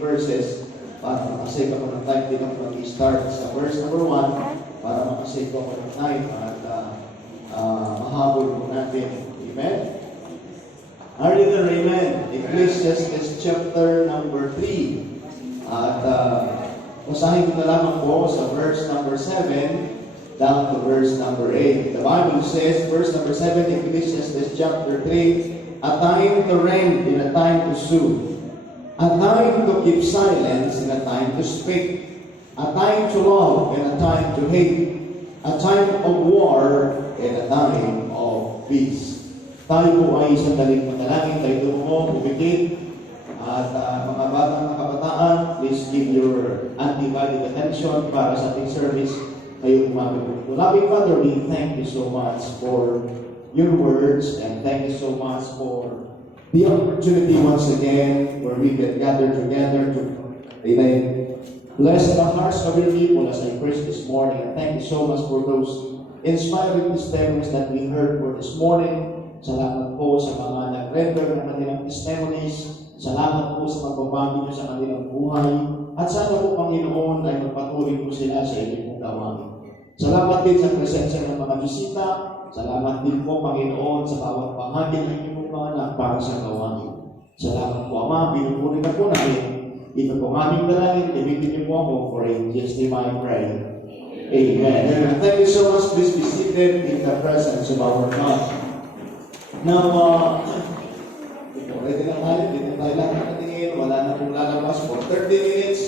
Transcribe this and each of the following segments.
verses para makasave ako ng time din ako mag-start sa verse number 1 para makasave ako ng time at mahabol po natin. Amen? Are you there? Amen? Ecclesiastes chapter number 3. At basahin ko na lamang po sa verse number 7 down to verse number 8. The Bible says, verse number 7, Ecclesiastes chapter 3, a time to rend and a time to sue, a time to keep silence and a time to speak, a time to love and a time to hate, a time of war and a time of peace. Tayo po ay sandaling manalangin, tayo mo, pumikit, at mga batang kabataan, please give your undivided attention para sa ating service. Tayo umabot po. Loving Father, we thank you so much for your words and thank you so much for the opportunity once again where we can gather together to bless the hearts of your people as I preach this morning. And thank you so much for those inspiring testimonies that we heard for this morning. Salamat po sa mga nag-render ng kanilang testimonies. Salamat po sa pagbabago niyo sa kanilang buhay. At sana po, Panginoon, ay magpatuloy po sila sa inyong gawain. Salamat din sa presensya ng mga bisita. Salamat din po, Panginoon, sa bawat bahagi ng inyong mga anak para sa gawain. Salamat po, Ama. Pinupuri na po namin. Ito po aming dalangin. Ibigin niyo po ako for in Jesus' name I pray. Amen. Amen. Thank you so much. Please be seated in the presence of our God. Now, ready na tayo. Dito tayo lang nakatingin. Wala na pong lalabas for 30 minutes.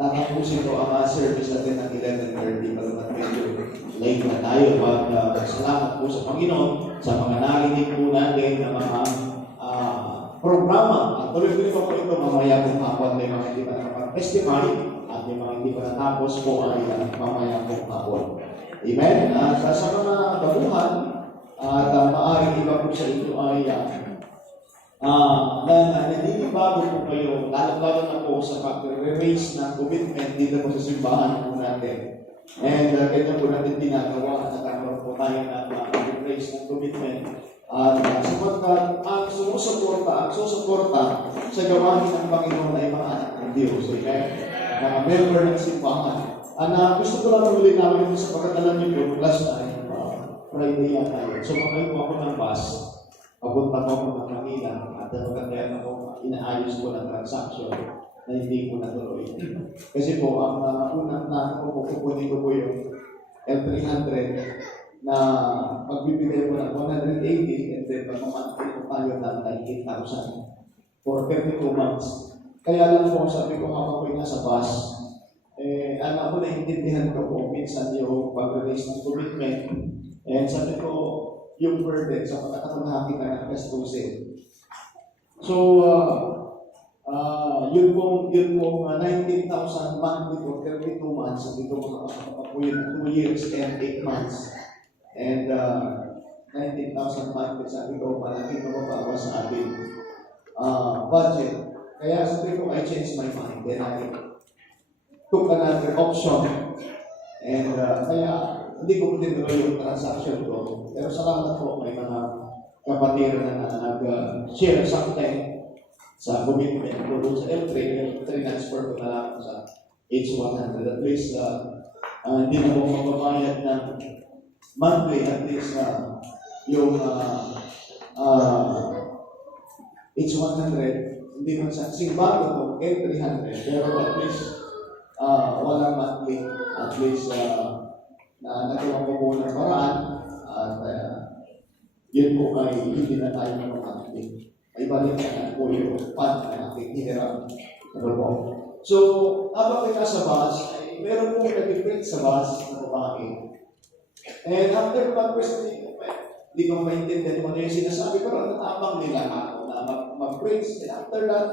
Tatapusin ko ang service natin ng 11:30. Palamat medyo late na tayo. But salamat po sa Panginoon sa mga narinig po natin na mga programa. At tuloy-tuloy po ito mamaya kung hapon may mga hindi pa nakapag-testify at may mga hindi pa natapos po ay mamaya kung hapon. Amen? At sa mga baguhan, at maaaring iba po sa inyo ay naninibago po kayo, lalo na po sa pag-raise ng commitment dito po sa simbahan po natin. And ganyan po natin ginagawa at nagkakaroon po tayo ng pag-raise ng commitment. At sapagkat ang susuporta sa gawain ng Panginoon ay mga anak ng Diyos. Amen? Mga member ng simbahan. Gusto ko lang ulit namin sa pagkatalan niyo po, class na Friday yan tayo. So, makain po ako ng bus. Papunta po ako ng Manila. At magkakayan ako, inaayos ko ng transaction na hindi ko natuloy. Kasi po, ang unang na ko, kukunin ko po yung L300 na magbibigay ko ng 180 and then magmamantin ko tayo ng 19,000 for 32 months. Kaya lang po, sabi ko habang ko nasa bus, alam ko naiintindihan ko po minsan yung pag-release ng commitment. And sabi ko, yung burden sa pagkakataon kita ng gastusin. So, yun pong 19,000 monthly for 32 months. Sabi ko, makakapag po yun 2 years and 8 months. And 19,000 monthly, sabi ko, malaki mababawa sa ating budget. Kaya sabi ko, I changed my mind. Then I took another option. And kaya, hindi ko din naman yung transaction ko. Pero salamat po, may mga kapatid na nag-share something sa commitment ko doon sa L3. Transfer ko na lang sa H100. At least, hindi na mo mababayad ng monthly. At least, yung H100, hindi man sa bago ko, L300. Pero at least, walang monthly. At least, na nagawa ko po ng paraan at yun po ay hindi na tayo mag-active. Ay balik na po yung fund na ating hinirap. So, habang kita sa bus, ay meron po nag-print sa bus na babae. And after pag-present, hindi ko maintindihan kung ano yung sinasabi, pero natabang nila ako na mag-print. And after that,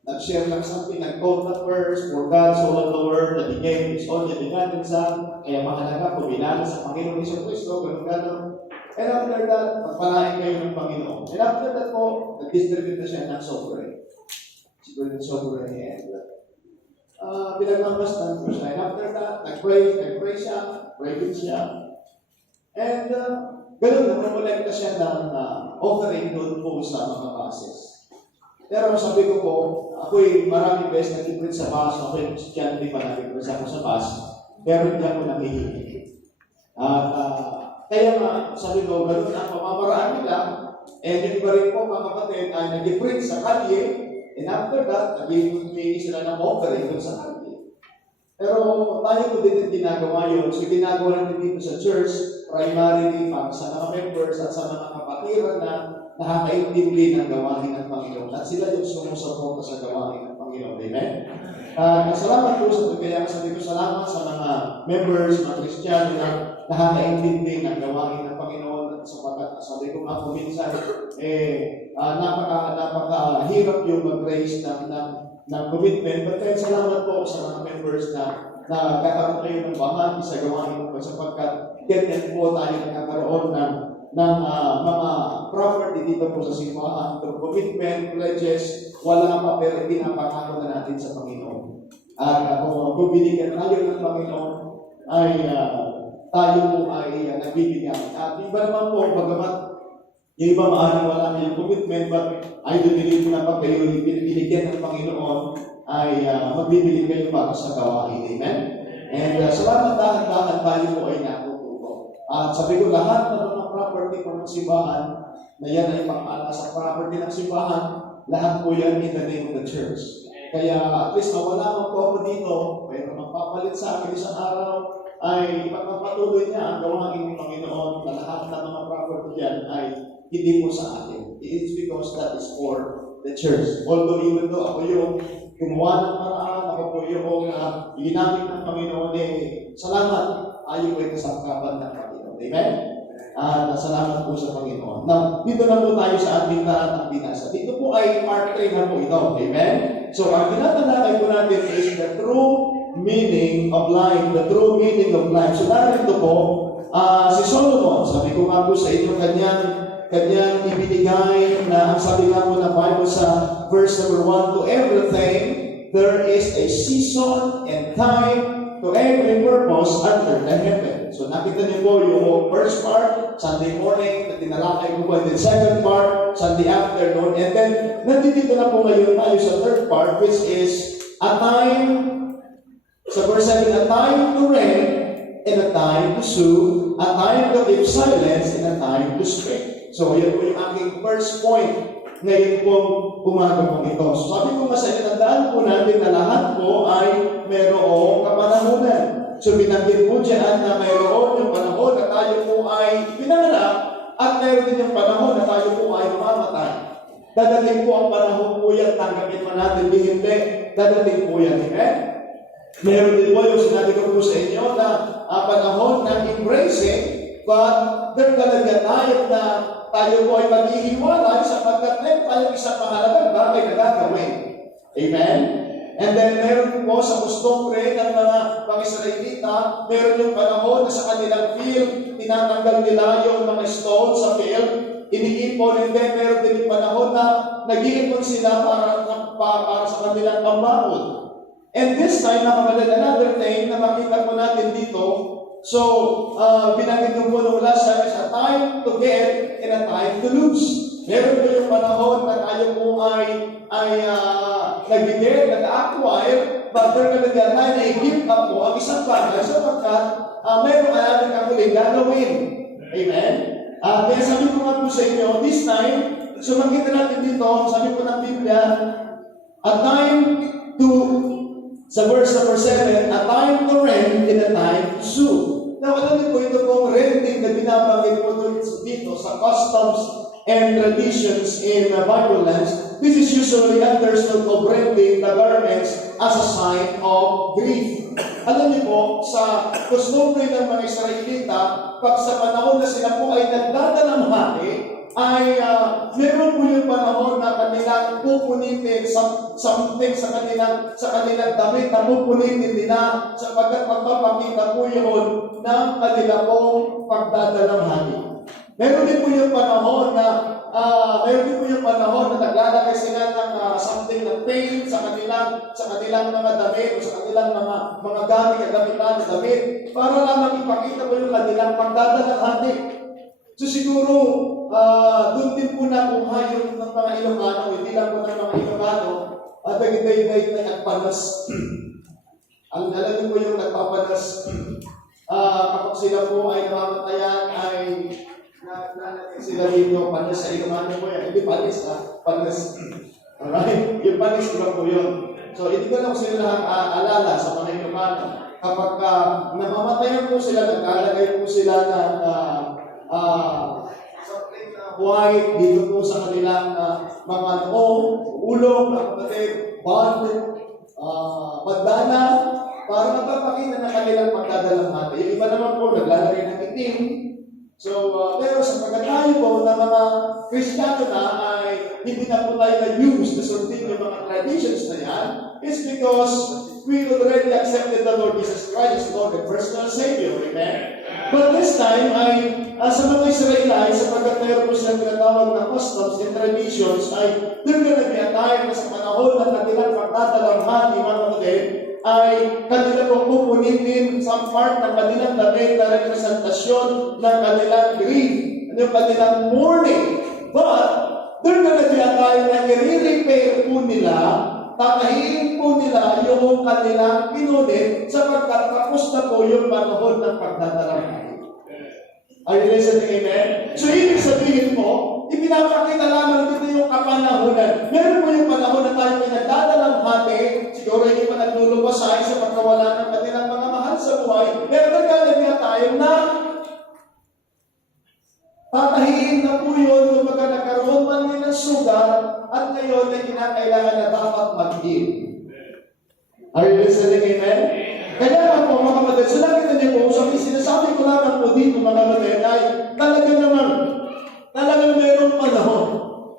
nag-share lang something, nag-quote the verse, for God so loved the world that He gave His only begotten Son, kaya mahalaga po bilang sa Panginoon Hesus Kristo, gano'n. And after that, magpalain kayo ng Panginoon. And after that po, nag-distribute na siya ng sovereign. Siguro yung sovereign niya. Pinagmamastan ko siya. And after that, nag-pray siya, pray din siya. And gano'n, nag-collect na siya ng offering doon po sa mga buses. Pero sabi ko po, ako'y maraming beses nag-preach sa bus, ako'y estudyante pa nag-preach ako sa bus, pero hindi ako nakikinig. At kaya nga, sabi ko, ganoon ang pamamaraan nila, and yung iba rin po, mga kapatid, ay nag-preach sa kalye, and after that, nag-i sila ng offering doon sa kalye. Pero tayo po din ang ginagawa yun. So ginagawa natin dito sa church, primarily para sa mga members at sa mga kapatiran na nakakaintindi ng gawain ng Panginoon. At sila yung sumusuporta sa gawain ng Panginoon. Amen? Salamat po sa kaya sabi ko salamat sa mga members, mga Kristiyano na nakakaintindi ng gawain ng Panginoon. At sapagkat sabi ko nga po minsan, napakahirap yung mag-raise ng commitment. But kaya salamat po sa mga members na kakaroon kayo ng bahagi sa gawain ko sapagkat ganyan po tayo nagkakaroon ng mga property dito po sa simbahan. Through commitment, pledges, wala pa pero pinapangako na natin sa Panginoon. At kung binigyan tayo ng Panginoon, ay tayo po ay nagbibigyan. At iba naman po, bagamat yung iba maaaring wala na yung commitment, but I do believe na pag kayo binigyan ng Panginoon, ay magbibigay kayo para sa gawain. Amen? And salamat dahan-dahan tayo po ay natututo. At sabi ko, lahat ng mga property po ng simbahan, na yan ay pang-ala sa property ng simbahan, lahat po yan in the name of the church. Kaya at least mawala man po ako dito, pero magpapalit sa akin isang araw, ay ipagpapatuloy niya ang gawain ng Panginoon na lahat ng mga property yan ay hindi po sa akin. It is because that is for the church. Although even though ako yung gumawa ng paraan, ako po yung ginamit ng Panginoon, salamat, ayaw ko yung kasangkapan ng Panginoon. Amen? At salamat po sa Panginoon. Now, dito na po tayo sa ating talatang binasa. Dito po ay part 3 na po ito. Amen? So, ang tinatalakay po natin is the true meaning of life. The true meaning of life. So, narito po, si Solomon, sabi ko nga po sa inyo, kanyang ibinigay na ang sabi nga po ng Bible sa verse number 1, to everything, there is a season and time to every purpose under the heaven. So nakita niyo po yung first part, Sunday morning, na tinalakay ko po, and then second part, Sunday afternoon, and then nandito na po ngayon tayo sa third part, which is a time, sa verse 7, a time to reign, and a time to sue, a time to keep silence, and a time to speak. So yun po yung aking first point ngayon pong umaga pong ito. So sabi ko nga sa inandaan po natin na lahat po ay mayroong kapanahunan. So binanggit po dyan na mayroon yung panahon na tayo po ay pinanganak at mayroon din yung panahon na tayo po ay mamamatay. Dadating po ang panahon po yan, tanggapin man natin, hindi. Dadating po yan, amen? Meron din po yung sinabi ko po sa inyo na panahon ng embracing, but there talaga tayo na tayo po ay maghihiwalay sapagkat meron tayong isang mahalagang bagay na gagawin. Amen? And then meron po sa customary ng mga pang-Israelita, meron yung panahon na sa kanilang field, tinatanggal nila yung mga stone sa field, iniipon, and then meron din yung panahon na nag-iipon sila para sa kanilang pambaon. And this time, another thing na makita po natin dito, so, binanggit ko po nung last time is a time to get and a time to lose. Meron po yung panahon na tayo po ay nag-get, nag-acquire, but there ka nag-time na i-give up po ang isang bagay sapagkat meron ka natin kamuling gagawin. Amen? Kaya sabi ko nga po sa inyo, this time, so makita natin dito, sabi po ng Biblia, a time to sa verse number 7, a time to rent and a time to sue. Now, alam niyo po ito pong renting na binabanggit po dito sa customs and traditions in Bible lands. This is usually understood of renting the garments as a sign of grief. Alam niyo po, sa customary ng mga Israelita, pag sa panahon na sila po ay nagdadalamhati, ay meron po yung panahon na kanilang pupunitin something sa kanilang damit na pupunitin nila sapagkat magpapakita po yun ng kanila pong pagdadalamhati. Meron din po yung panahon na naglalagay sila ng something na paint sa kanilang mga damit o sa kanilang mga gamit, kagamitan na damit para lamang ipakita po yung kanilang pagdadalamhati. So siguro, doon din po nakuha yung ng mga Ilocano, hindi lang po ng mga Ilocano, dagday-day na nagpanas. Ang alam niyo po yung nagpapanas, kapag sila po ay namamatayan, ay nalagay sila dito, panas sa Ilocano po yan. Hindi panis, panas. Alright? Yung panis, iba po yun. So, hindi ko lang sila alala sa mga Ilocano. Kapag namamatayan po sila, nagkalagay po sila ng white dito po sa kanilang mga ulo, kapatid, bond, bandana, para magpapakita na kanilang magdadalamhati. Yung iba naman po, naglalagay ng itim. So, pero sa pagkatayo po ng mga Kristiyano na ay hindi na po tayo na-use na sundin yung mga traditions na yan, it's because we already accepted the Lord Jesus Christ as Lord and personal Savior. Amen? But this time ay sa mga Israelites, sapagkat mayroon po silang tinatawag na customs and traditions, ay doon na nag-i-attire na sa panahon ng kanilang pagdadalamhati, mga kapatid, ay kanila pong pupunitin sa part ng kanilang damit na representasyon ng kanilang grief, yung kanilang mourning. But, doon na nag-i-attire na i-repair po nila, tatahiin po nila yung kanilang pinunit sapagkat tapos na po yung panahon ng pagdadalamhati. Are you listening? Amen? So, ibig sabihin po, ipinapakita lamang dito yung kapanahonan. Meron po yung panahon na tayo ay nagdadalamhati, siguro hindi pa naglulubasay sa pagkawala ng kanilang mga mahal sa buhay, pero nagkalagyan tayo na tatahiin na po yun kung nagkaroon man din ng sugat at ngayon ay kinakailangan na dapat mag-heal. Are you listening? Amen? Kaya nga po mga kapatid, so nakita niyo po, sinasabi ko lamang po dito mga kapatid ay talagang mayroong panahon.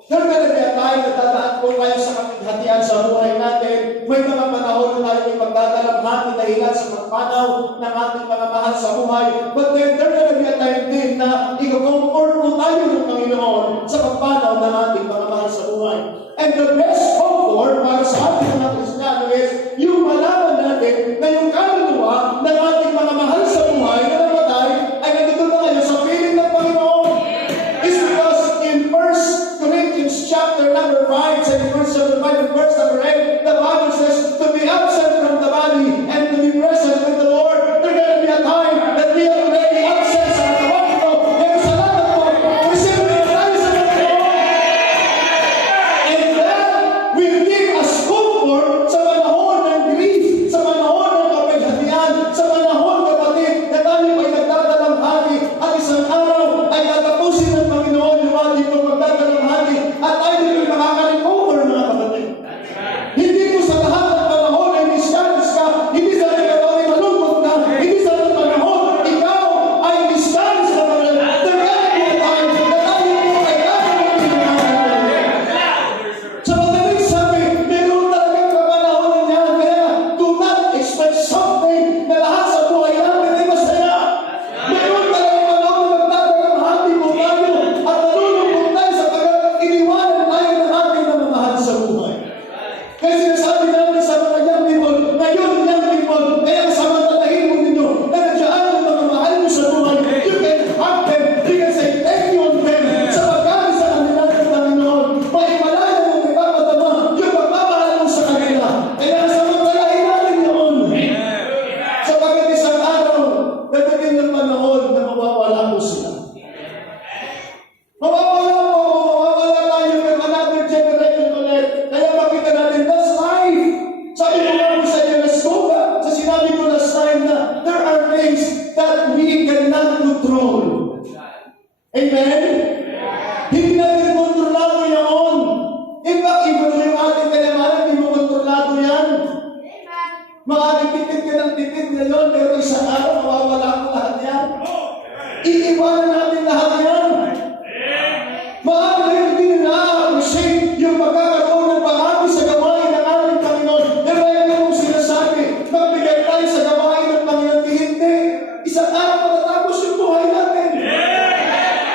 Kaya kaya tayo natadaan po tayo sa kapighatian sa buhay natin, may mga panahon na tayo may pagdadalamhati dahilan sa pagpanaw ng ating mga mahal sa buhay. But then, there will be a time din na i-comfort po tayo ng Panginoon sa pagpanaw ng ating mga mahal sa buhay. And the best comfort para sa ating mga Kristiyano is yung malaman natin na yung kaluluwa ng ating mga mahal sa buhay na namatay ay nandito na ngayon sa piling ng Panginoon. It's because in 1 Corinthians chapter number 5, sa verse number 5 and verse number 8, the Bible says, to be absent from the body and to be present with the Lord. There's going to be a time that we are already absent sa katawan ko. Kaya salamat po, receiving tayo sa Panginoon. And that will give us comfort sa panahon ng grief, sa panahon ng kapighatian, sa panahon, kapatid, na tayo ay nagdadalamhati at isang araw ay tatapusin ng Panginoon yung ating pagdadalamhati at tayo ay makaka-recover, mga kapatid. Hindi po sa lahat ng panahon ay discourage ka, hindi sa lahat ng panahon ay malungkot ka, hindi sa lahat ng panahon ikaw ay discourage ka, kapatid. There can be a time na tayo po ay nakakalimutan. Sa madaling sabi, meron talagang kapanahon niya, kaya do not expect something na lahat sa buhay natin ay masaya. Meron talagang panahon na magdadalamhati po tayo at nalulungkot tayo sapagkat iniwanan tayo ng ating namamahal sa buhay. Kaya sinasabi namin sa mga young people, ngayon young people, kaya samantalahin mo ninyo na nandiyan ang mga mahal mo sa buhay. You can hug them, you can say thank you on them sa pagkakas sa kanila ng Panginoon. Maimalaya mo ipapadama yung pagmamahal mo sa kanila. Kaya samantalahin natin yun. Sapagkat isang araw, dadating ng panahon na mawawala po sila. Mawawala tayo ng another generation ulit. Kaya makita natin, that's life. Sabi ko nga po sa inyo, let's go back. Sa sinabi ko last time na there are things that we cannot control. Amen? Hindi natin kontrolado yun. Iba yung ating kayamanan, hindi mo kontrolado yan. Maaaring tipid ka ng tipid ngayon, pero isang araw, mawawala ko lahat yan. Iiwanan natin lahat yan. Maaaring hindi na-appreciate yung pagkakaroon ng bahagi sa gawain ng ating Panginoon. Pero yan yung sinasabi, magbigay tayo sa gawain ng Panginoon. Hindi. Isang araw matatapos yung buhay natin.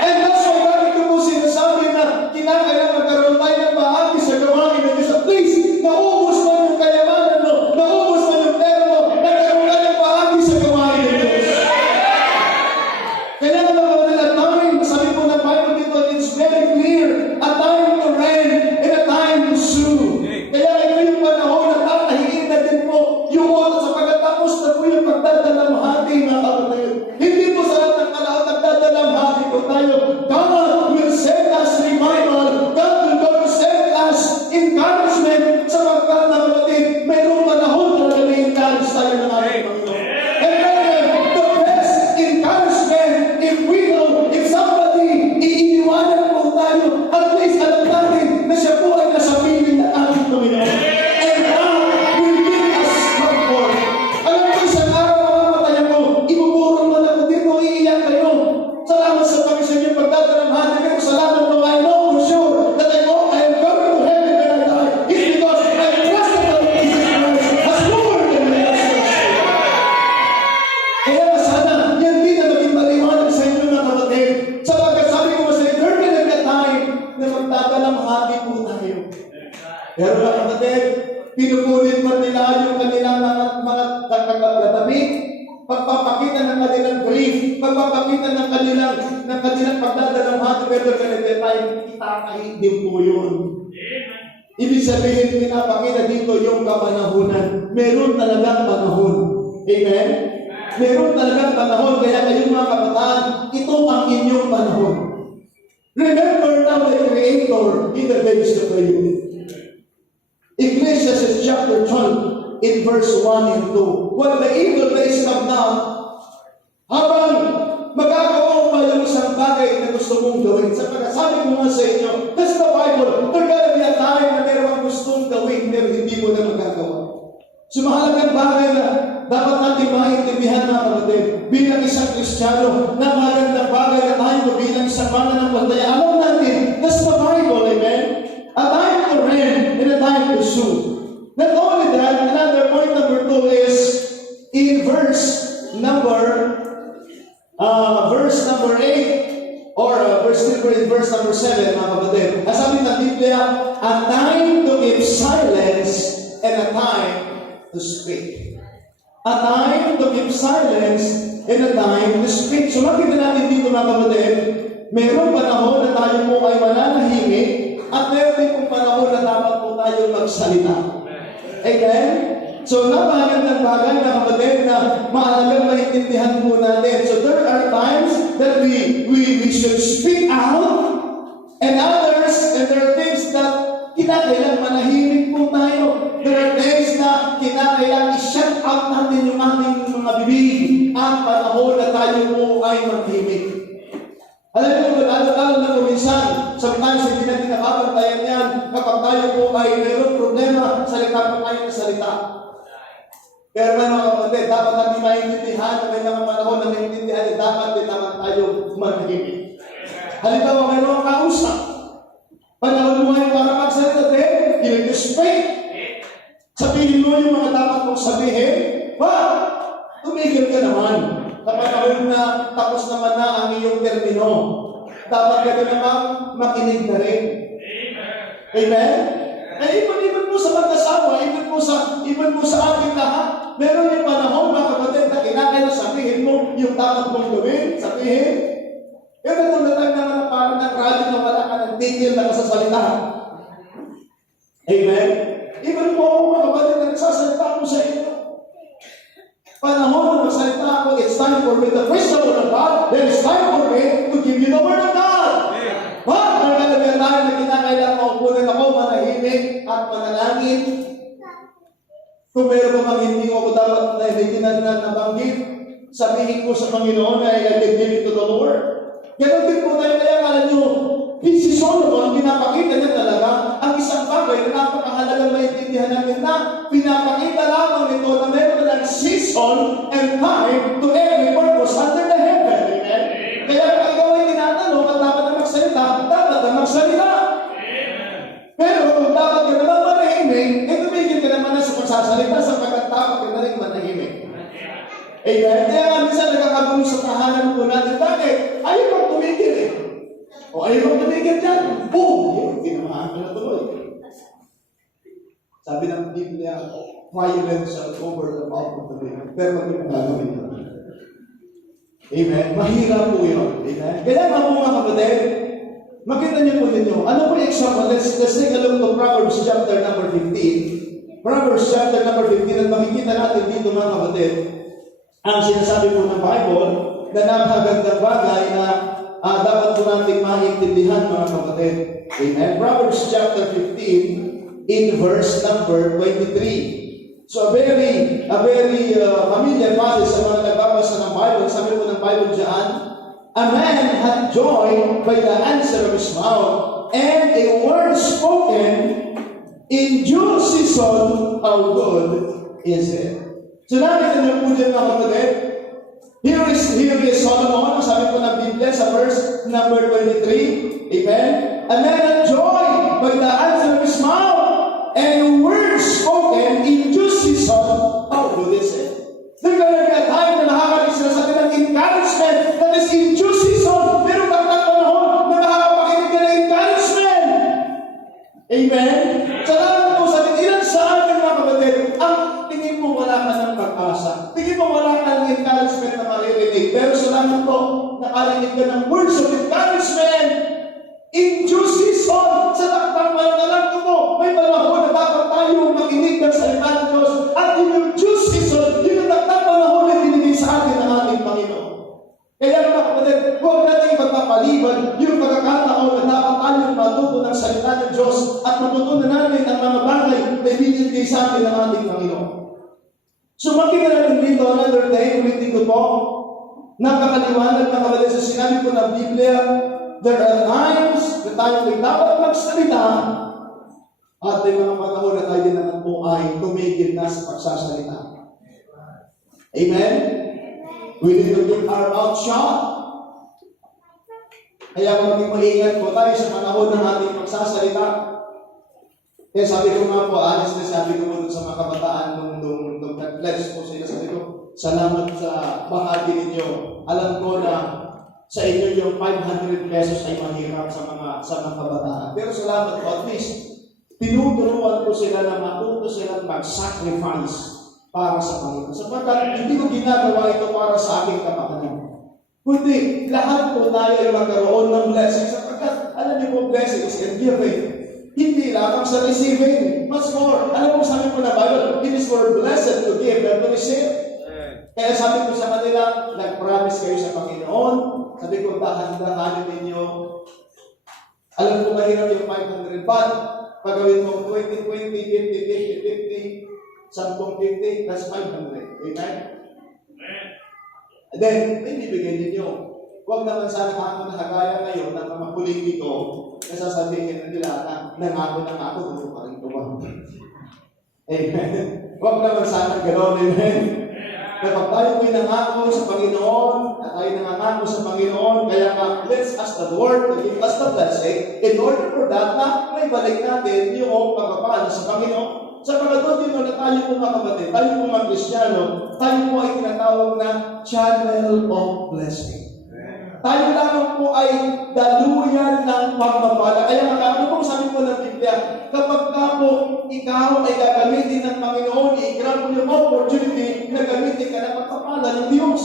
And that's why bakit ko po sinasabi na kinakailangan magkaroon tayo ng bahagi sa gawain ng Diyos. At least, naubos man yung kayamanan mo, naubos man yung pera mo, nagkaroon ka ng bahagi sa gawain ng Diyos. Kailangan mga kapatid, nila yung kanilang mga kagabi, pagpapakita ng kanilang grief, pagpapakita ng kanilang pagdadalamhati, pero ganito tayo, itakahit din po yun. Ibig sabihin, pinapakita dito yung kamanahunan. Meron talagang panahon. Amen? Meron talagang panahon. Kaya kayong mga kabataan, ito ang inyong panahon. Remember now the Creator in the days of the youth. Ecclesiastes chapter 12 in verse 1 and 2. When the evil days come down, habang magagawa mo pa yung isang bagay na gusto mong gawin. Sapagkat sabi ko nga sa inyo, that's the Bible. There gotta be a time na meron kang gustong gawin pero hindi mo na magagawa. So mahalagang bagay na dapat natin maintindihan mga kapatid bilang isang Kristiyano na magandang bagay na tayo bilang isang mananampalataya. Alam natin, that's the Bible, amen? A time to reign and a time to sue. Not only that, another point number 2 is in verse number 8 or verse number 7, mga kapatid. Sabi ng Biblia, a time to keep silence and a time to speak. A time to keep silence and a time to speak. So makita natin dito mga kapatid, mayroong panahon na tayo po ay mananahimik at mayroon din pong panahon na dapat po tayo magsalita. Amen? So napakagandang bagay mga kapatid na mahalagang maintindihan po natin. So there are times that we should speak out and others, and there are things that kinakailang manahimik po tayo. There are things na kinakailang i-shut out natin yung ating mga bibig at panahon na tayo po ay manahimik. Alam mo, lalo na kuminsan, sometimes hindi natin napapantayan yan kapag tayo po ay mayroong problema, salita po tayo ng salita. Pero mga kapatid, dapat natin maintindihan na may mga panahon na maintindihan na dapat din naman tayo manahimik. Halimbawa, mayroong kausap. Panahon mo ay para magsalita din, you need to speak. Sabihin mo yung mga dapat mong sabihin, tumigil ka naman. Kapag na tapos naman na ang iyong termino, dapat ka din naman makinig na rin. Amen? Ay, even po sa mag-asawa, even po sa ating lahat, meron yung panahon, mga kapatid, na kinakailangan sabihin mo yung dapat mong gawin, sabihin. Pero kung natag naman parang ng radyo na wala ka ng tigil na kasasalita. Amen? Even po ako, mga kapatid, na nagsasalita ko sa inyo. Panahon na magsalita ako, it's time for me to preach the word of God, then it's time for me to give you the word of God. Magkakalaga tayo na kinakailangan maupunan ako, manahimik at manalangin. Kung meron pa hindi ako dapat na hindi na nabanggit, sabihin ko sa Panginoon na I give it to the Lord. Ganon din po tayo, kaya kala nyo, si Solomon, pinapakita niya talaga ang isang bagay na napakahalagang maintindihan natin na pinapakita lamang ito na meron ng season and time to every purpose under the heaven. Amen? Kaya kung ikaw ay tinatanong at dapat na magsalita, dapat na magsalita. Pero kung dapat ka naman manahimik, tumigil ka naman na sa pagsasalita sapagkat dapat ka na rin manahimik. Amen? Kaya nga minsan nagkakagulo sa tahanan po natin. Bakit? Ayaw kang tumigil eh. O ayaw kang tumigil dyan. Boom! Yun, tinamahan ko na tuloy. Sabi ng Biblia, violence shall over the mouth of the wicked. Pero maging gagawin yun. Amen? Mahirap po yun. Amen? Kaya nga po mga kapatid, makita niyo po ninyo. Ano po yung example? Let's take a look to Proverbs chapter number 15. Proverbs chapter number 15 at makikita natin dito mga kapatid ang sinasabi po ng Bible na napakagandang bagay na dapat po natin maintindihan mga kapatid. Amen? Proverbs chapter 15 in verse number 23. So a very familiar passage sa mga nagbabasa ng Bible. Sabi po ng Bible dyan, a man hath joy by the answer of his mouth, and a word spoken in due season, how good is it? So nakita niyo po dyan mga kapatid, here is Solomon, sabi po ng Biblia sa verse number 23, amen? A man hath joy by the answer of his mouth, and a word spoken in due season, how good is it? There's gonna be a time na nakakalig sila sa atin ng encouragement that is in due season. Pero taktak panahon na nakakapakinig ka ng encouragement. Amen? Salamat po sa atin. Ilan sa atin mga kapatid, ang sana po nakarinig ka ng words of encouragement in due season. Sa takdang alam ko po, may panahon na dapat tayo makinig ng salita ng Diyos. At yung due season, yung takdang panahon na binigay sa atin ng ating Panginoon. Kaya mga kapatid, huwag natin magpapaliban yung pagkakataon na dapat tayong matuto ng salita ng Diyos at matutunan natin ang mga bagay na binigay sa atin ng ating Panginoon. So makita natin dito another day, ulitin ko po, napakaliwanag na kapatid sa sinabi ko ng Biblia, there are times na tayo ay dapat magsalita at may mga panahon na tayo din naman po ay tumigil na sa pagsasalita. Amen? We need to keep our mouth shut. Kaya maging maingat po tayo sa panahon ng ating pagsasalita. Kaya sabi ko nga po, honest na sabi ko po sa mga kabataan nung nag-bless po sila, sabi ko, salamat sa bahagi ninyo. Alam ko na sa inyo yung 500 pesos ay mahirap sa mga kabataan. Pero salamat po, at least, tinuturuan ko sila na matuto sila mag-sacrifice para sa Panginoon. Sapagkat hindi ko ginagawa ito para sa aking kapakanan. Kundi, lahat po tayo ay magkaroon ng blessing. Sapagkat, alam niyo po, blessing is giving. Hindi lang sa receiving. Much more. Alam mo, sabi ko na Bible, it is more blessed to give than to receive. Kaya sabi ko sa kanila, nag-promise kayo sa Panginoon. Sabi ko, dahan-dahanin ninyo. Alam ko mahirap yung 500 baht. Pagawin mo 20, 20, 50, 50, 50, 10, 50, plus 500. Amen? And then, may bibigay ninyo. Huwag naman sana ako nakagaya ngayon ng mga politiko na sasabihin na nila na nangako na ako, gusto pa rin tuwa. Amen? Huwag naman sana gano'n. Amen? Kapag tayo may nangako sa Panginoon, at tayo nangako sa Panginoon, kaya nga, let's ask the Lord to give us the blessing in order for that na may balik natin yung pagpapala sa Panginoon. Sa pagkatutin mo na tayo po mga kapatid, tayo po mga Kristiyano, tayo po ay tinatawag na channel of blessing. Tayo lamang po ay daluyan ng pagpapala. Kaya ano po sabi po ng Biblia, kapag ka po ikaw ay gagamitin ng Panginoon, i-grab mo yung opportunity na gamitin ka ng pagpapala ng Diyos.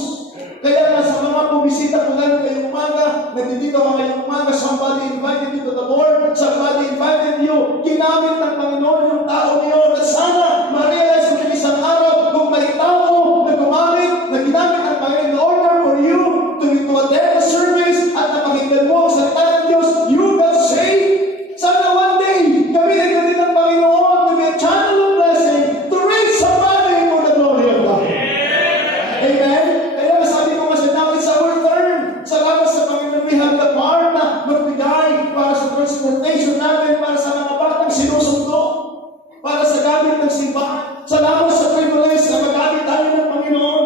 Kaya nga sa mga bumisita po ngayon ngayong umaga, nandito ka ngayong umaga, somebody invited you to the Lord, somebody invited you, ginamit ng Panginoon yung tao niyo, na sana ma-realize mo isang araw kung may tao na gumamit, na ginamit ng Panginoon in order for you to attend the service at napakinggan mo sa salita ng Diyos, you got saved. Sana one day, gamitin ka din ng Panginoon to be a channel of blessing to reach somebody for the glory of God. Amen? Kaya sabi ko kasi, now it's our turn. Salamat sa Panginoon, we have the part na magbigay para sa transportation natin, para sa mga batang sinusundo, para sa gamit ng simbahan. Salamat sa privilege na magamit tayo ng Panginoon.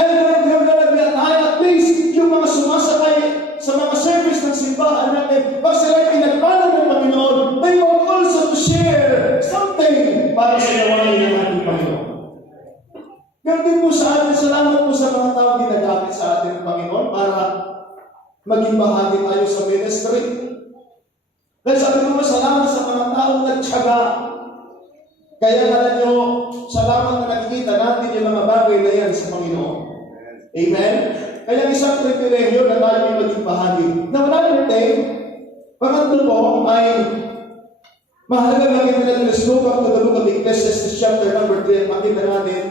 And then we're gonna be at at least yung mga sumasakay sa mga service ng simbahan natin, pag sila pinagpala ng Panginoon, they want also to share something para sa gawain ng ating Panginoon. Ganun po sa atin, salamat po sa mga tao ginagamit sa ating Panginoon para maging bahagi tayo sa ministry. Dahil sabi ko, salamat sa mga taong nagtiyaga. Kaya alam nyo, salamat na nakikita natin yung mga bagay na yan sa Panginoon. Amen? Kaya isang privilegyo na tayo ay maging bahagi. Na wala natin, pangatlo po ay mahalaga makita natin, let's go back to the book of Ecclesiastes chapter number 3 at makita natin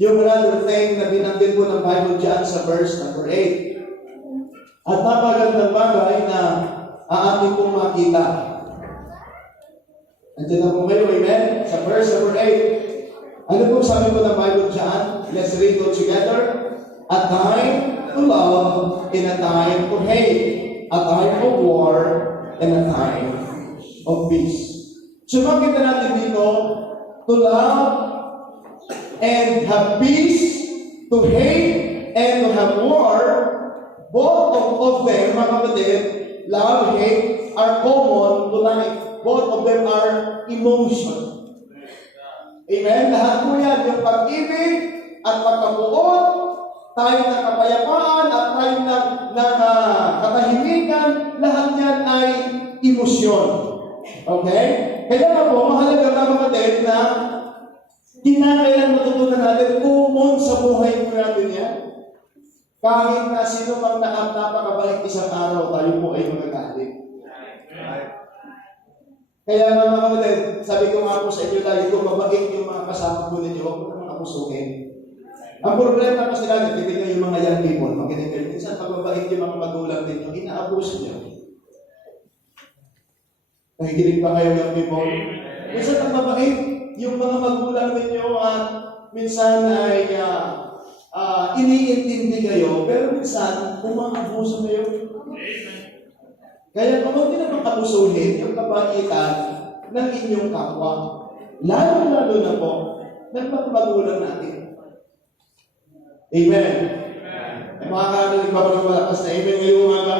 yung another thing na binanggit po ng Bible dyan sa verse number 8. At napagandang bagay na ating pong makita. Andiyan na po kayo, amen? Sa verse number 8. Ano po sabi po ng Bible dyan? Let's read it together. A time to love and a time to hate. A time of war and a time of peace. So makita natin dito, to love and have peace, to hate and to have war. Both of them, mga kapatid, love, hate, are common to life. Both of them are emotion. Amen? Lahat po yan, yung pag-ibig at pagkapuot, tayo ng kapayapaan at tayo ng katahimikan, lahat yan ay emosyon. Okay? Kaya nga po, mahalaga na kapatid na kinakailan matutunan natin common sa buhay po natin yan. Kahit na sino mang napakabait isang araw, tayo po ay magagalit. Kaya mga kapatid, sabi ko nga po sa inyo lagi, kung mabait yung mga kasama po ninyo, huwag mo naman abusuhin. Ang problema kasi natin, titignan yung mga young people, makinig kayo. Minsan pag mabait yung mga magulang ninyo, inaabuso niyo. Nakikinig pa kayo young people? Minsan pag mabait yung mga magulang ninyo at minsan ay iniintindi kayo, pero minsan umaabuso kayo. Kaya huwag din naman abusuhin yung kabaitan ng inyong kapwa. Lalo-lalo na po ng mga magulang natin. Amen. Ay mga kanalig pa ng malakas na amen ngayong umaga.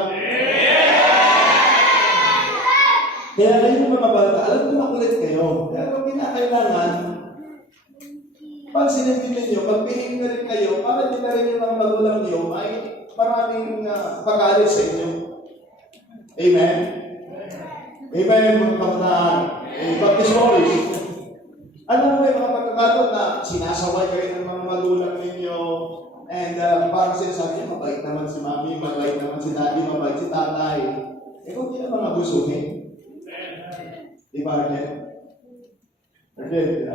Kaya ngayong mga bata, alam ko makulit kayo. Pero kinakailangan, pansinin din ninyo, magbihim na rin kayo para din na rin yung mga magulang niyo ay maraming pag-aalit sa inyo. Amen? Amen, mga kabataan. Baptist boys. Alam mo yung mga pagkakataon na sinasaway kayo ng mga magulang ninyo and parang sinasabi niya, mabait naman si mami, mabait naman si daddy, mabait si tatay. Kung hindi naman abusuhin. Di ba, Arjen? Arjen,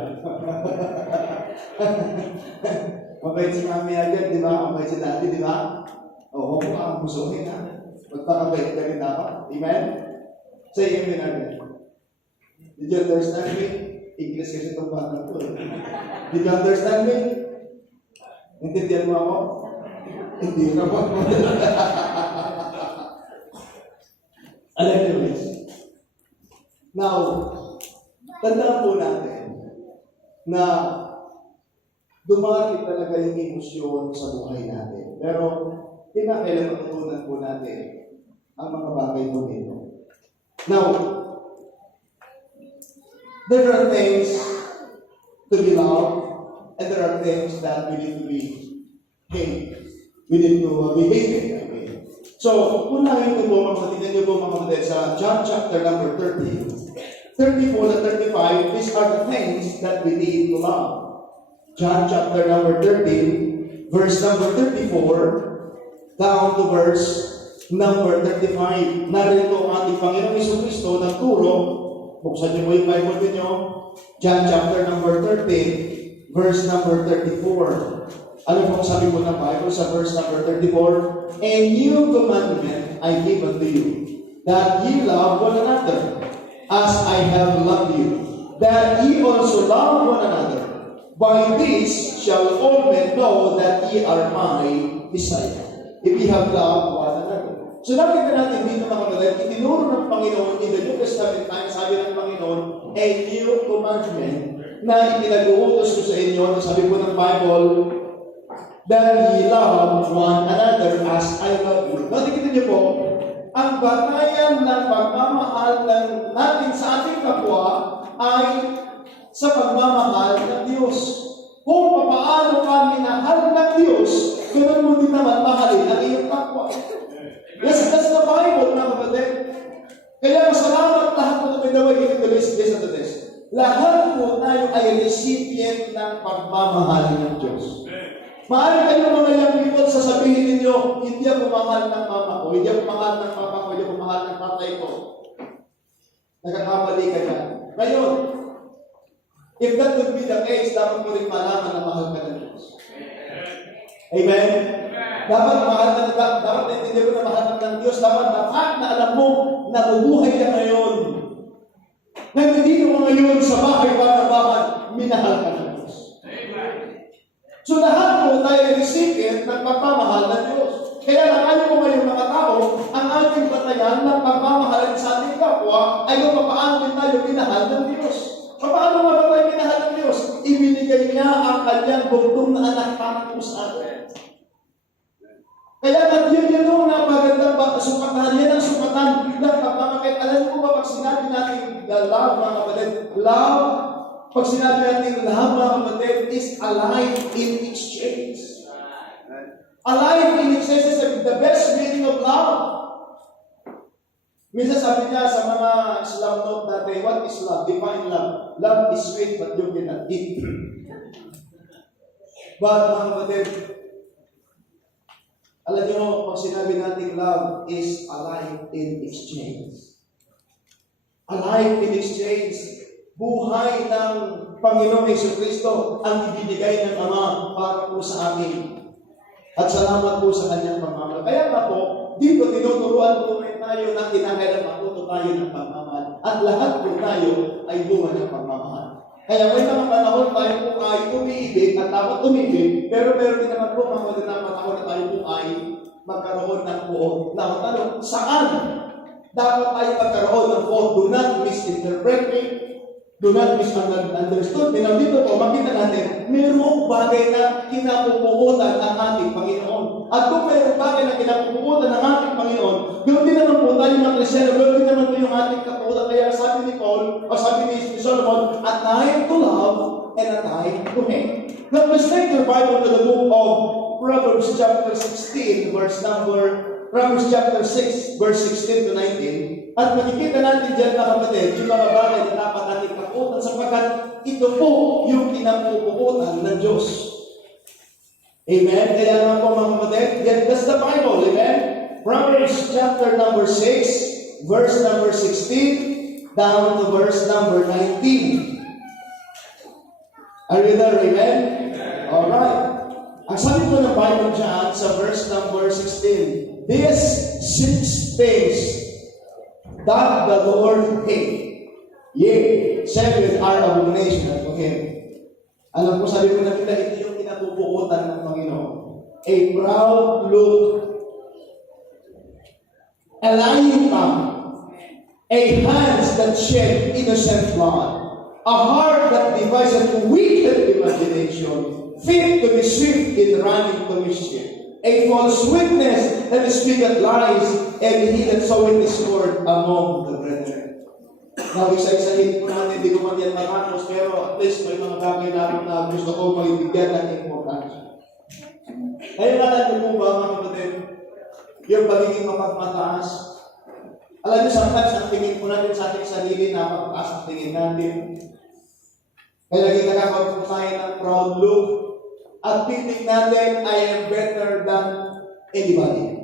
mabait si mami Arjen, di ba? Mabait si daddy, di ba? Oo, huwag mo abusuhin, ha? Magpakabait ka rin dapat. Amen? Say amen, Arjen. Did you understand me? English kasi itong bata ko. Did you understand me? Intindihan mo ako? Hindi ka pa. Anyways. Now, tandaan po natin na dumarating talaga yung emosyon sa buhay natin. Pero, kinakailan matutunan po natin ang mga bagay po nito. Now, there are things to be loved, and there are things that we need to be hate. We need to be hated. Okay? So, unahin ko po, tingnan niyo po mga kapatid sa John chapter number 30, 34 and 35, these are the things that we need to love. John chapter number 13, verse number 34, down to verse number 35. Narito ang ating Panginoong Jesucristo ng turo. Buksan niyo mo yung Bible ninyo. John chapter number 13, verse number 34. Ano pong sabi mo ng Bible sa verse number 34? A new commandment I give unto you, that ye love one another, as I have loved you, that ye also love one another. By this shall all men know that ye are my disciples, if ye have loved one another. So nakita natin dito mga kapatid, itinuro ng Panginoon in the New Testament time, sabi ng Panginoon, a new commandment na ipinag-uutos ko sa inyo, sabi po ng Bible, that ye love one another as I love you. Nakikita niyo po, ang batayan ng pagmamahal natin sa ating kapwa ay sa pagmamahal ng Diyos. Kung paano ka minahal ng Diyos, ganoon mo din naman mahalin ang iyong kapwa. Yes, that's the Bible, mga kapatid. Kaya masalamat lahat po na pinaway in the list of this. Lahat po tayo ay recipient ng pagmamahal ng Diyos. Maaari kayo mga young people, sasabihin ninyo, hindi ako mahal ng mama ko, hindi ako mahal ng papa ko, hindi ako mahal ng tatay ko. Nagkakamali ka dyan. Ngayon, if that would be the case, dapat mo rin malaman na mahal ka ng Diyos. Amen? Dapat mahal ka ng Diyos, dapat naintindihan mo na mahal ka ng Diyos, dapat na alam mo na bubuhay ka ngayon. Nandito mo ngayon sa bahay para bahan, minahal ka ng Diyos. So lahat po tayo recipient ng pagmamahal ng Diyos. Kaya nakayo mo ngayon mga tao, ang ating batayan ng pagmamahalan sa ating kapwa ay kung paano din tayo minahal ng Diyos. Paano nga ba tayo minahal ng Diyos? Ibinigay niya ang kanyang bugtong na anak para po sa atin. Kaya at yun yung napagandang sukatan, yan ang sukatan ng pagmamakit. Alam mo ba pag sinabi natin love, mga kapatid, love, pag sinabi natin love, mga kapatid, is alive in exchange. Alive in exchange is the best meaning of love. Minsan sabi niya sa mga Islam note dati, what is love? Define love. Love is sweet but you cannot eat. But mga kapatid, Alam niyo, pag sinabi natin love is a life in exchange. A life in exchange. Buhay ng Panginoong Jesucristo ang ibinigay ng Ama para po sa amin. At salamat po sa kanyang pagmamahal. Kaya nga po, dito tinuturuan po rin tayo na kinakailangan matuto tayo ng pagmamahal. At lahat po tayo ay bunga ng pagmamahal. Kaya may mga panahon tayo po ay umiibig at dapat umibig, pero meron din naman po mga panahon na tayo po ay magkaroon ng buo. Now, tanong, saan dapat tayo magkaroon ng buo? Do not misinterpret me. Do not misunderstood me. Now, dito po, makita natin, mayroong bagay na kinapupuutan ng ating Panginoon. At kung mayroong bagay na kinapupuutan ng ating Panginoon, ganoon din naman po tayo mga Kristyano, ganoon din naman po yung ating kapuutan. Kaya sabi ni Paul, o sabi ni Solomon, a time to love and a time to hate. Now, let's take your Bible to the book of Proverbs chapter 6, verse 16 to 19. At makikita natin dyan na kapatid, yung mga bagay na dapat natin kapuutan sapagkat ito po yung kinapupuutan ng Diyos. Amen? Kaya nga po mga kapatid, that's the Bible. Amen? Proverbs chapter number 6, verse number 16, down to verse number 19. Are you there? Amen? Alright. Ang sabi po ng Bible dyan sa verse number 16, these 6 things that the Lord hate, yea, 7 are abomination unto Him. Alam ko, sabi ko na kita, ito yung kinapupukutan ng Panginoon. A proud look, a lying tongue, a hands that shed innocent blood, a heart that devises wicked imagination, fit to be swift in running to mischief, a false witness that speaketh lies, and he that soweth discord among the brethren. Now, isa-isahin po natin, hindi ko man yan matapos, pero at least may mga bagay na gusto ko maibigyan ng importansya. Ngayon natin po ba, mga kapatid, yung pagiging mapagmataas? Alam niyo, sometimes ang tingin po natin sa ating sarili, napakataas ang tingin natin. Kaya lagi nakakaroon po tayo ng proud look, at titig natin, I am better than anybody.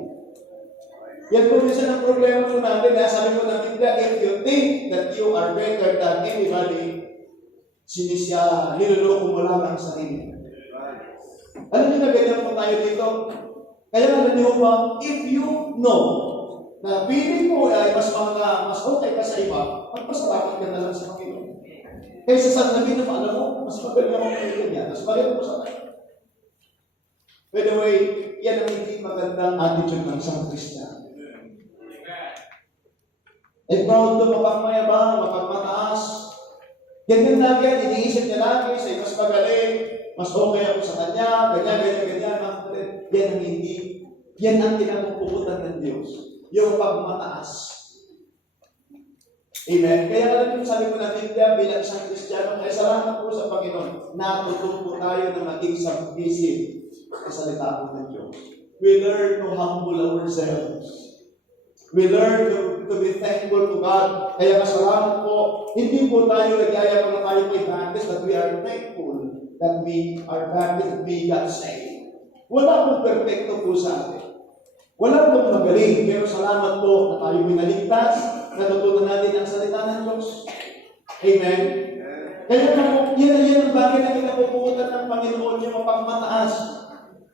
Yan po minsan ang problema po natin. Sabi ko na Biblia, if you think that you are better than anybody, sinisya, niloloko mo lang ang sarili. Alam niyo na ganyan po tayo dito? Kaya alam niyo ba, if you know na piling mo ay mas okay ka sa iba, magpasalamat ka na lang sa Panginoon. Kaysa sa sabihin na alam mo, mas magaling naman kayo ganyan, mas magaling mo sa tayo. By the way, yan ang hindi magandang attitude ng isang Kristyano. Eh, proud to, mapagmayabang, mapagmataas. Ganyan lagi yan, iniisip niya lagi, sa mas magaling, mas okay ako sa kanya, ganyan. Yan ang hindi. Yan ang kinapupukutan ng Diyos. Yung pagmataas. Amen? Kaya alam niyo, sabi ko na Biblia bilang isang Kristiyano, kaya salamat po sa Panginoon, natutunan po tayo na maging submissive sa salita po ng Diyos. We learn to humble ourselves. We learn to be thankful to God. Kaya kasalamat po, hindi po tayo nagyaya na tayo may practice, but we are thankful that we are practice, that we got saved. Wala pong perfecto po sa atin. Wala pong magaling, pero salamat po na tayo minaligtas, natutunan natin ang salita ng Diyos. Amen? Kaya po, yan ang bagay na kinapupukutan ng Panginoon yung mapagmataas.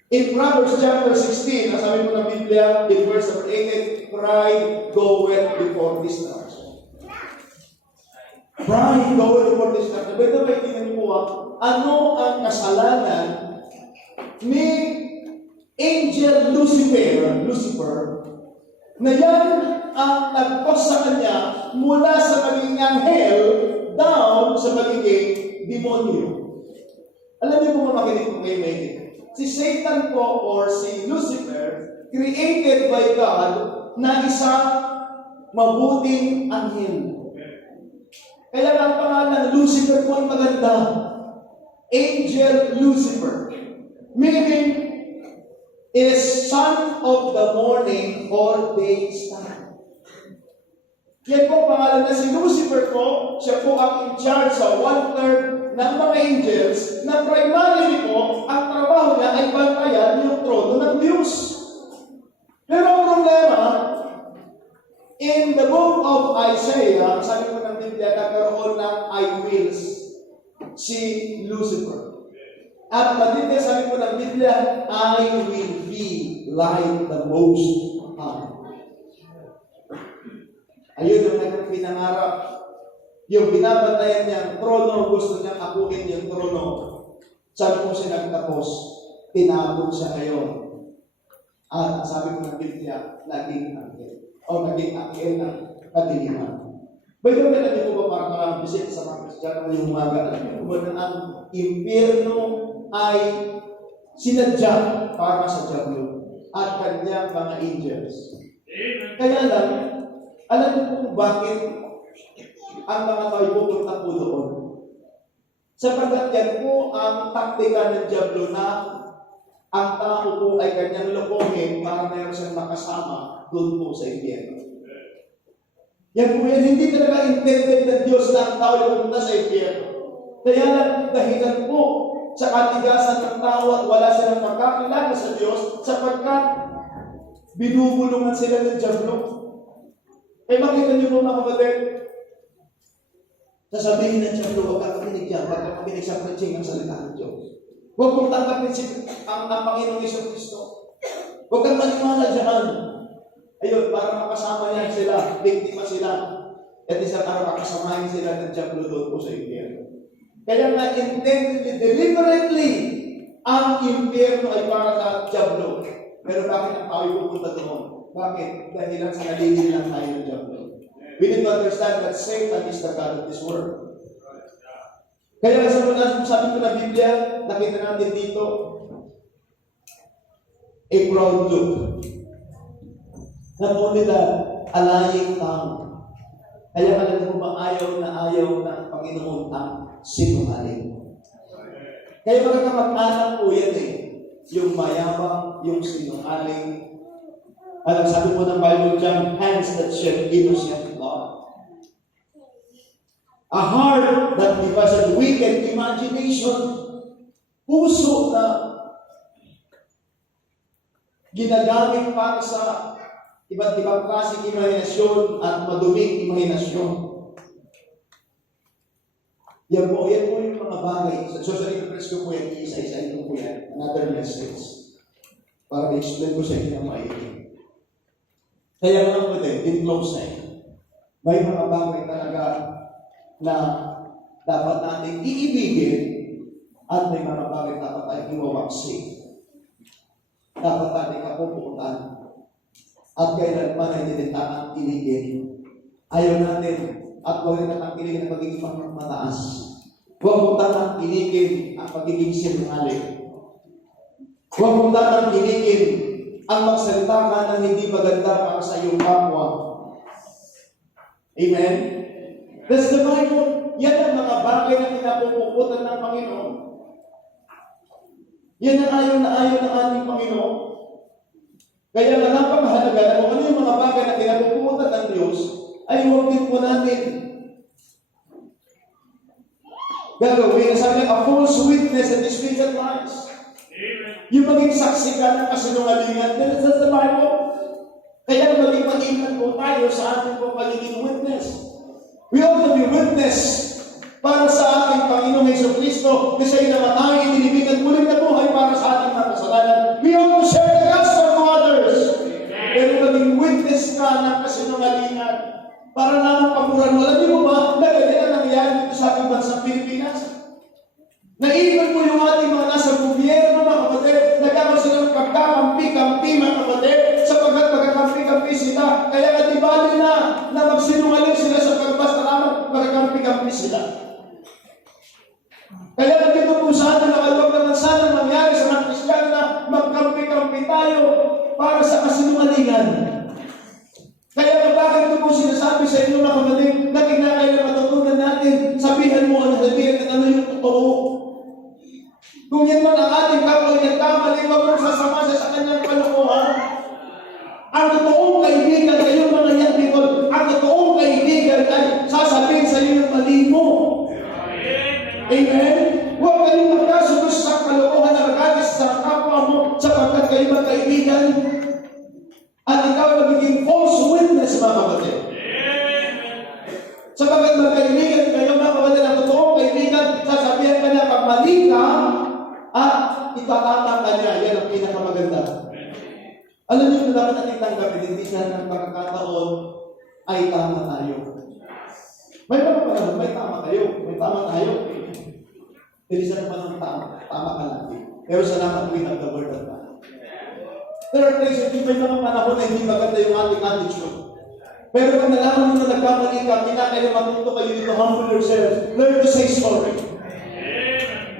In Proverbs chapter 16, sabi mo ng Biblia, in verse number 18, pride goeth before destruction. Pride goeth before destruction. By the way, tingnan niyo po, ano ang kasalanan ni Angel Lucifer, na yan ang nagpos sa kanya mula sa magiging anghel down sa magiging demonyo. Alam niyo kung makinig ko kayo may si Satan po or si Lucifer, created by God na isang mabuting anghel. Kaya ang pangalan Lucifer po ay maganda. Angel Lucifer. Meaning is son of the morning or day star. Yan po pangalan na si Lucifer po, siya po ang in charge sa 1/3 ng mga angels na primarily po, ang trabaho niya ay bantayan yung trono ng Diyos. si Lucifer. At matindi sabi po ng Biblia, I will be like the Most High. Ayun ang kanyang pinangarap. Yung binabantayan niyang trono, gusto niyang akuin yung trono. Saan po siya nagtapos? Tinapon siya ngayon. At sabi ko ng Biblia, naging anghel. O naging anghel ng kadiliman. By the way, alam niyo po ba para maraming bisit sa mga Kristiyan ngayong umaga, alam niyo po ba na ang impyerno ay sinadya para sa diablo at kanyang mga angels. Kaya lang, alam niyo kung bakit ang mga tao ay pupunta po doon. Sapagkat yan po ang taktika ng diablo na ang tao po ay kanyang lokohin para mayroon siyang makasama doon po sa impyerno. Yan po yan, hindi talaga intended ng Diyos na ang tao ay pupunta sa impyerno. Kaya lang, dahilan po sa katigasan ng tao at wala silang magkakilala sa Diyos sapagkat binubulungan sila ng diablo. Eh makita niyo po mga kapatid, sasabihin ng diablo, huwag kang makinig yan, huwag kang makinig sa preaching ng salita ng Diyos. Huwag mong tanggapin ang Panginoong Hesus Kristo. Huwag kang maniwala dyan. Ayun, para makasama niya sila, biktima sila. At isang araw makasamahin sila ng diablo doon po sa impyerno. Kaya nga, intendedly, deliberately, ang impyerno ay para sa diablo. Pero bakit ang tao ay pupunta doon? Bakit? Dahil lang sa nalilin lang tayo ng diablo. We need to understand that Satan is the God of this world. Kaya sabi ko na Biblia, nakita natin dito, a proud look. Not only that, a lying tongue. Kaya alam mo ba, ayaw ng Panginoon ang sinungaling. Kaya magkakamag-anak po yan eh. Yung mayabang, yung sinungaling. Alam, sabi po ng Bible dyan, hands that shed innocent blood. A heart that devises wicked imagination. Puso na ginagamit para sa iba't ibang klaseng imahinasyon at maduming imahinasyon. Yan po yung mga bagay. Sa social interest ko po yan, isa-isa ito po yan. Another message. Para i-explain ko sa inyo ng maigi. Kaya nga po din, in closing, may mga bagay talaga na dapat natin iibigin at may mga bagay dapat tayo iwawaksi. Dapat natin kapuputan at kailanman ay nilitaan iligin. Ayaw natin at huwag rin natin iligin ang pagiging mataas. Huwag mong tanang iligin ang pagiging sinungaling. Huwag mong tanang iligin ang magsalita ka ng hindi maganda para sa iyong kapwa. Amen? That's the Bible. Yan ang mga bagay na pinapupukutan ng Panginoon. Yan ang ayaw na ayaw ng ating Panginoon. Kaya na napakahalaga na kung ano yung mga bagay na pinapupukutan ng Diyos, ay huwag din po natin gagawin. Sabi, a false witness and speaks at lies. Yung maging saksi ka ng kasinungalingan, that's the Bible. Kaya maging mag-ingat po tayo sa ating po pagiging witness. We ought to be witness para sa ating Panginoong Hesus Kristo na siya'y namatay, inilibing at muling nabuhay para sa ating mga kasalanan. We ought to share the gospel to others. Pero maging witness ka ng kasinungalingan para naman pamuran mo. Alam niyo ba, na ganyan ang nangyayari dito sa ating bansang Pilipinas? Naiwan mo yung ating mga nasa gobyerno, mga kapatid, nagkakaroon sila ng pagkakampi-kampi, mga kapatid, sapagkat magkakampi-kampi sila. Kaya katibali na magsinungaling sila sa pagbas na naman, magkakampi-kampi sila. Kaya nandito po sana, nakalawag naman sana mangyari sa mga Kristiyano na magkampi-kampi tayo para sa kasinungalingan. Kaya bakit ito po sinasabi sa inyo, mga kapatid, na kinakailan matutunan natin, sabihan mo ang sabihin ng ano yung totoo. Kung yan man ang ating kapal niya kamali, huwag mong sasama sa kanyang kalokohan. Ang totoong kaibigan kayo mga yan, people, ang totoong kaibigan ay sasabihin sa iyo yung mali mo. Amen? Huwag kayong magkasunod sa kalokohan na nagalis sa kapwa mo sapagkat kayo magkaibigan at ikaw magiging false witness, mga kapatid. Sapagkat magkaibigan kayo, mga kapatid, ang totoong kaibigan, sasabihin At itatama ka niya, yan ang pinakamaganda. Alam niyo na dapat natin tanggapin, hindi sa ng pagkakataon ay tama tayo. May mga panahon, may tama kayo, may tama tayo. Hindi sa naman ang tama ka lagi. Pero salamat we have the word of God. There are things, may mga panahon na hindi maganda yung ating attitude. Pero kung nalaman mo na nagkamali ka, kinakailan matuto kayo dito, humble yourself. Learn to say sorry.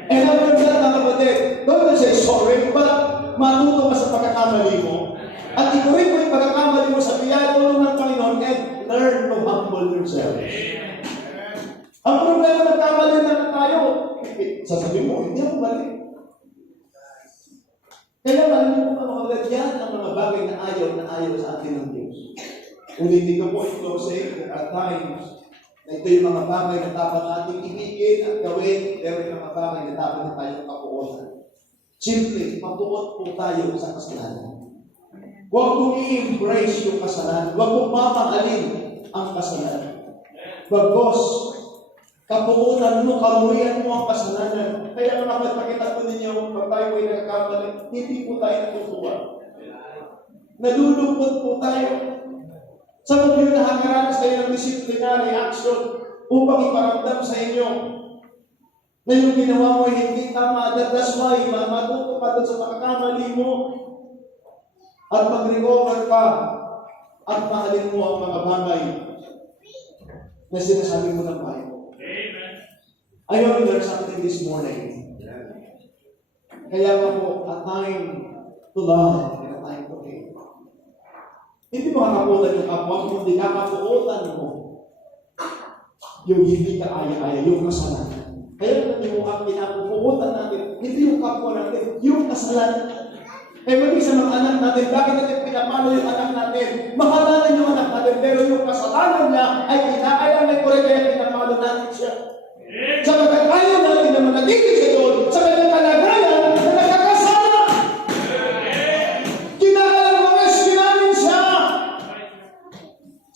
And after that, mga kapatid, don't say sorry, but matuto ka sa pagkakamali mo. At ikurin mo yung pagkakamali mo sa biyaya ng Panginoon and learn to humble yourself. Ang problema, nagkamali na tayo. Sasabihin mo, hindi ako mali. Kaya malamig mo mga kapatid, yan ang mga bagay na ayaw sa atin ng Diyos. Ulitin ko po yung closing, there are times na ito yung mga bagay na dapat natin ibigin at gawin, pero yung mga bagay na dapat na tayong kapuosan. Simple, mapuot po tayo sa kasalanan. Huwag mong i-embrace yung kasalanan. Huwag mong mamahalin ang kasalanan. Bagos, kapuotan mo, kamurian mo ang kasalanan. Kaya naman pagpakita ko ninyo, pag tayo ay nagkakamali, hindi po tayo natutuwa. Nalulungkot po tayo. Sa mga nakakaranas kayo ng disciplinary action upang iparamdam sa inyo na yung ginawa mo ay hindi tama. That's why matuto ka sa pagkakamali mo at mag-recover ka at mahalin mo ang mga bagay na sinasabi mo ng Bible. I want to learn something this morning. Kaya nga po, a time to love and a time to hate. Hindi mo kakaputan yung kapwa mo, hindi kakaputan mo yung hindi ka aya-aya, yung kasalanan. Kaya natin mo ang pinapuputan natin, hindi yung kapwa natin, yung kasalanan natin. Kaya maging sa mga anak natin, bakit natin pinapalo yung anak natin? Mahalanan yung anak natin, pero yung kasalanan niya ay kinakailangan may kore, kaya pinapalo natin siya. Sapagkat ayaw natin na manatili siya doon sa kanyang kalagayan na nakakasala. Kinakalang mag-rescue namin siya.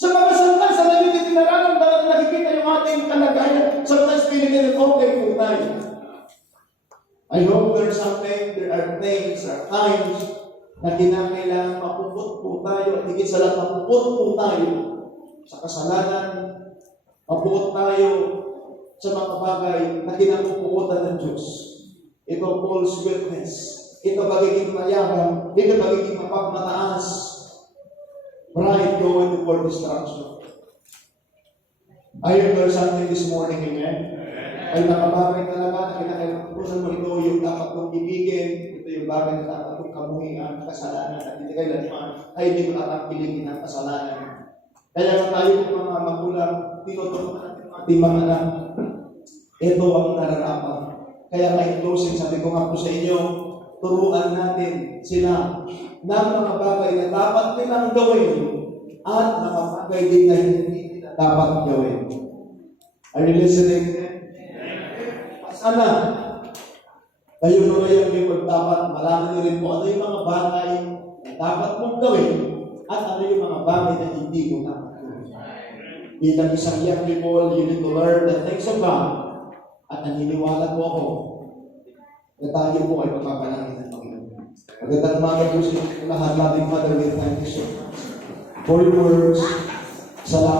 Sa mga santas, sa namin din nararamdaman na nakikita yung ating kalagayan. Sometimes pinigyan ng okay po tayo. I hope there are things, there are times na kinakailangan mapuput po tayo at higit sa lahat mapuput po tayo sa kasalanan, mapuput tayo sa mga bagay na kinapuputan ng Diyos. Ito false witness. Ito pagiging mayabang. Ito pagiging mapagmataas. Pride going toward destruction. I heard something this morning, amen? Ay nakabagay talaga na kinakailangan mo ito yung dapat kong ibigin. Ito yung bagay na dapat kong kamuhian, kasalanan. At hindi kayo lahat ay hindi ko tatangkilingin ang kasalanan. Kaya tayo mga magulang, tinutunan natin ang ating mga anak. Ito ang nararapat. Kaya may closing, sabi ko nga po sa inyo, turuan natin sila ng mga bagay na dapat nilang gawin at mga bagay din na hindi nila dapat gawin. Are you listening? Sana kayo na ngayon yung dapat malaman nyo rin po ano yung mga bagay na dapat mong gawin at ano yung mga bagay na hindi mo dapat gawin. Bilang isang young people, you need to learn the things of God. At naniniwala po ako na tayo po ay magpapalangin ng Panginoon. Magandang umaga po sa lahat nating Father, we thank you so much for your words. Salamat.